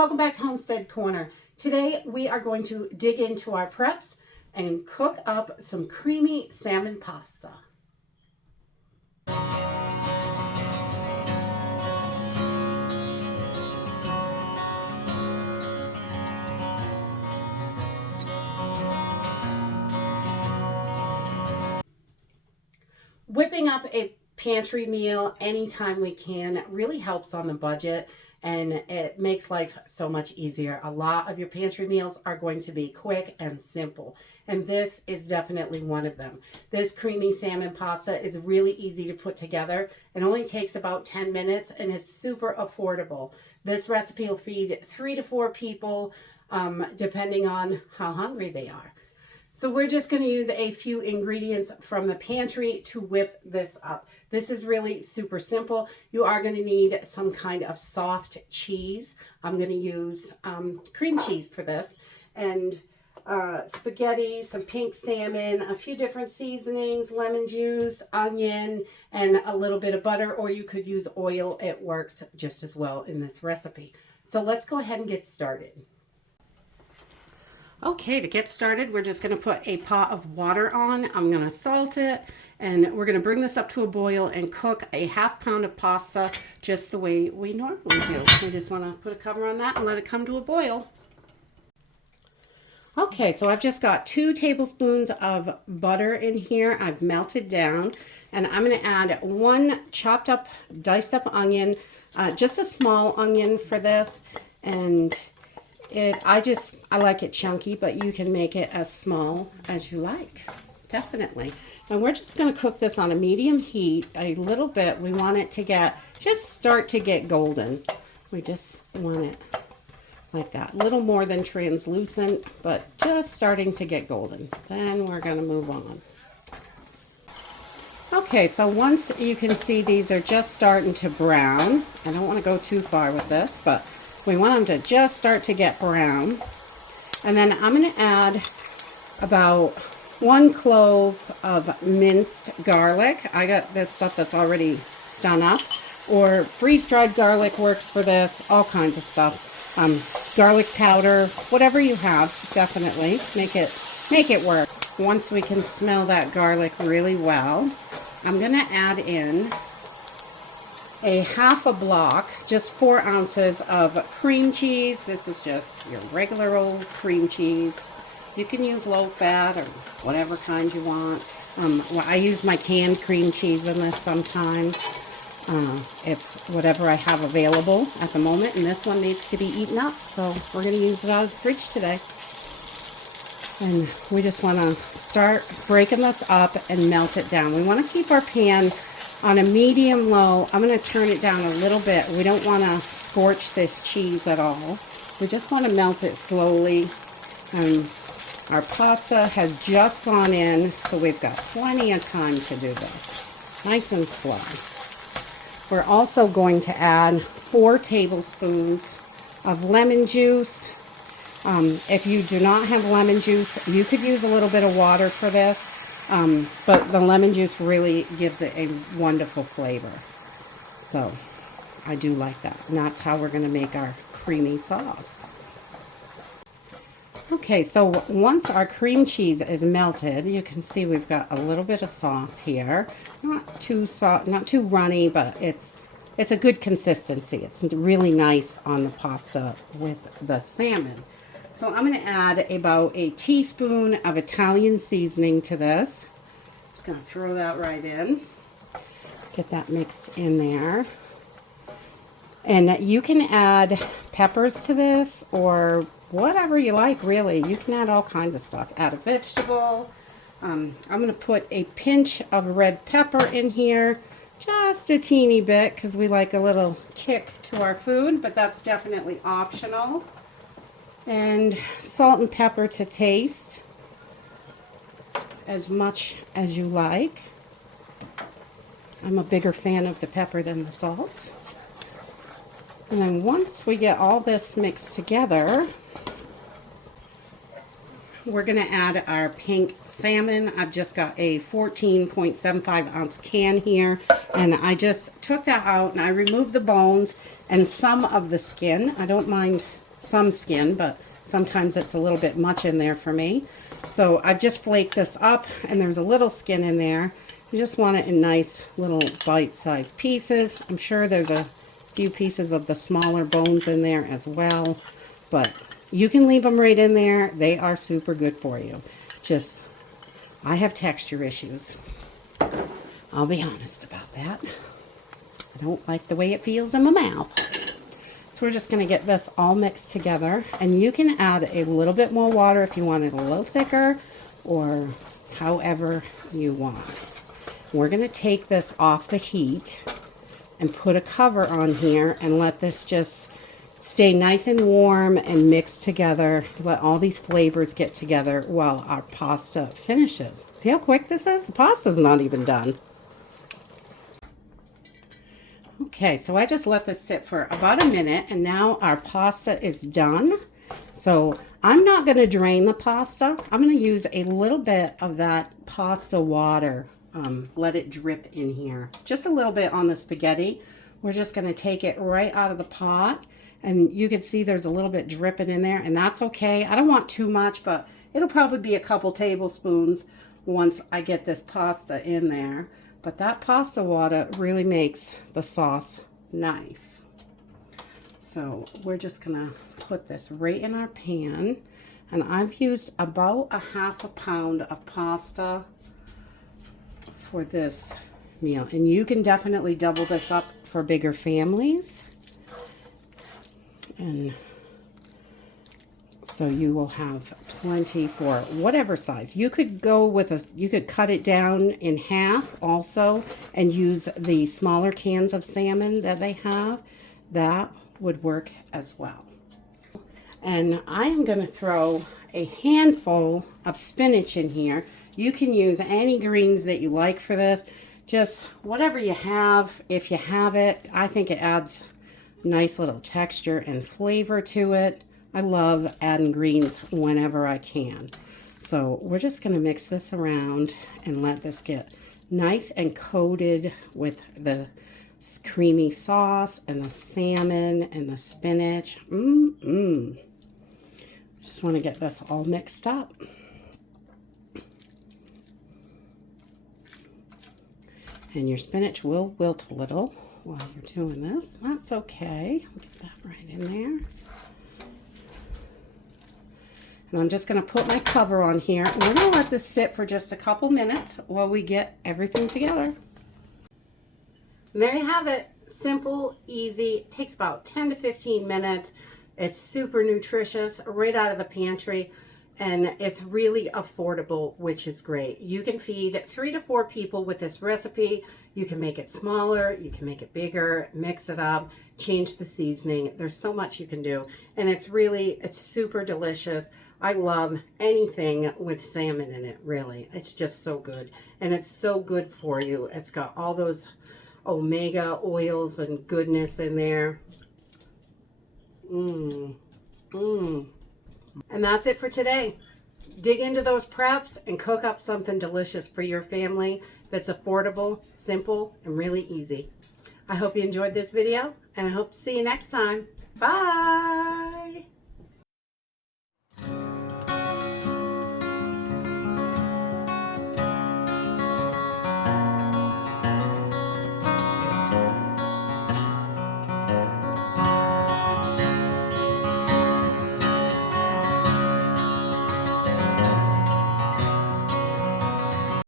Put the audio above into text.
welcome back to Homestead Corner. Today we are going to dig into our preps and cook up some creamy salmon pasta. Whipping up a pantry meal anytime we can really helps on the budget, and it makes life so much easier. A lot of your pantry meals are going to be quick and simple, and this is definitely one of them. This creamy salmon pasta is really easy to put together. It only takes about 10 minutes and it's super affordable. This recipe will feed 3 to 4 people depending on how hungry they are. So we're just going to use a few ingredients from the pantry to whip this up. This is really super simple. You are going to need some kind of soft cheese. I'm going to use cream cheese for this, and spaghetti, some pink salmon, a few different seasonings, lemon juice, onion, and a little bit of butter, or you could use oil. It works just as well in this recipe. So let's go ahead and get started. Okay, to get started, we're just going to put a pot of water on. I'm going to salt it, and we're going to bring this up to a boil and cook a ½ pound of pasta just the way we normally do. We just want to put a cover on that and let it come to a boil. Okay, so I've just got 2 tablespoons of butter in here. I've melted down, and I'm going to add 1 chopped up, diced up onion, just a small onion for this, and I like it chunky, but you can make it as small as you like, definitely. And we're just going to cook this on a medium heat a little bit. We want it to start to get golden. We just want it like that, a little more than translucent, but just starting to get golden. Then we're going to move on. Okay, so once you can see these are just starting to brown, I don't want to go too far with this, but we want them to just start to get brown. And then I'm going to add about 1 clove of minced garlic. I got this stuff that's already done up, or freeze-dried garlic works for this, all kinds of stuff. Garlic powder, whatever you have, definitely make it work. Once we can smell that garlic really well, I'm going to add in a ½ block, just 4 ounces of cream cheese. This is just your regular old cream cheese. You can use low fat or whatever kind you want. I use my canned cream cheese in this sometimes, if whatever I have available at the moment, and this one needs to be eaten up, so we're going to use it out of the fridge today. And we just want to start breaking this up and melt it down. We want to keep our pan on a medium low. I'm going to turn it down a little bit. We don't want to scorch this cheese at all. We just want to melt it slowly. Our pasta has just gone in, so we've got plenty of time to do this. Nice and slow. We're also going to add 4 tablespoons of lemon juice. If you do not have lemon juice, you could use a little bit of water for this. But the lemon juice really gives it a wonderful flavor. So I do like that. And that's how we're going to make our creamy sauce. Okay, so once our cream cheese is melted, you can see we've got a little bit of sauce here. Not too runny, but it's a good consistency. It's really nice on the pasta with the salmon. So I'm going to add about a teaspoon of Italian seasoning to this. Just going to throw that right in. Get that mixed in there. And you can add peppers to this or whatever you like, really. You can add all kinds of stuff. Add a vegetable. I'm going to put a pinch of red pepper in here. Just a teeny bit because we like a little kick to our food, but that's definitely optional. And salt and pepper to taste, as much as you like. I'm a bigger fan of the pepper than the salt. And then once we get all this mixed together, we're going to add our pink salmon. I've just got a 14.75 ounce can here, and I just took that out and I removed the bones and some of the skin. I don't mind some skin, but sometimes it's a little bit much in there for me. So I've just flaked this up, and there's a little skin in there. You just want it in nice little bite-sized pieces. I'm sure there's a few pieces of the smaller bones in there as well, but you can leave them right in there. They are super good for you. Just, I have texture issues. I'll be honest about that. I don't like the way it feels in my mouth. So we're just going to get this all mixed together, and you can add a little bit more water if you want it a little thicker, or however you want. We're going to take this off the heat and put a cover on here and let this just stay nice and warm and mixed together. Let all these flavors get together while our pasta finishes. See how quick this is? The pasta's not even done. Okay, so I just let this sit for about a minute, and now our pasta is done. So I'm not going to drain the pasta. I'm going to use a little bit of that pasta water. Let it drip in here. Just a little bit on the spaghetti. We're just going to take it right out of the pot, and you can see there's a little bit dripping in there, and that's okay. I don't want too much, but it'll probably be a couple tablespoons once I get this pasta in there. But that pasta water really makes the sauce nice. So we're just gonna put this right in our pan, and I've used about a half a pound of pasta for this meal, and you can definitely double this up for bigger families, and so you will have plenty for whatever size. You could go with you could cut it down in half also and use the smaller cans of salmon that they have. That would work as well. And I am going to throw a handful of spinach in here. You can use any greens that you like for this. Just whatever you have. If you have it, I think it adds nice little texture and flavor to it. I love adding greens whenever I can. So we're just going to mix this around and let this get nice and coated with the creamy sauce and the salmon and the spinach. Just want to get this all mixed up. And your spinach will wilt a little while you're doing this. That's okay. Get that right in there. And I'm just going to put my cover on here. And we're going to let this sit for just a couple minutes while we get everything together. And there you have it. Simple, easy. It takes about 10 to 15 minutes. It's super nutritious, right out of the pantry. And it's really affordable, which is great. You can feed 3 to 4 people with this recipe. You can make it smaller, you can make it bigger, mix it up, change the seasoning. There's so much you can do. And it's super delicious. I love anything with salmon in it, really. It's just so good. And it's so good for you. It's got all those omega oils and goodness in there. And that's it for today. Dig into those preps and cook up something delicious for your family that's affordable, simple, and really easy. I hope you enjoyed this video, and I hope to see you next time. Bye!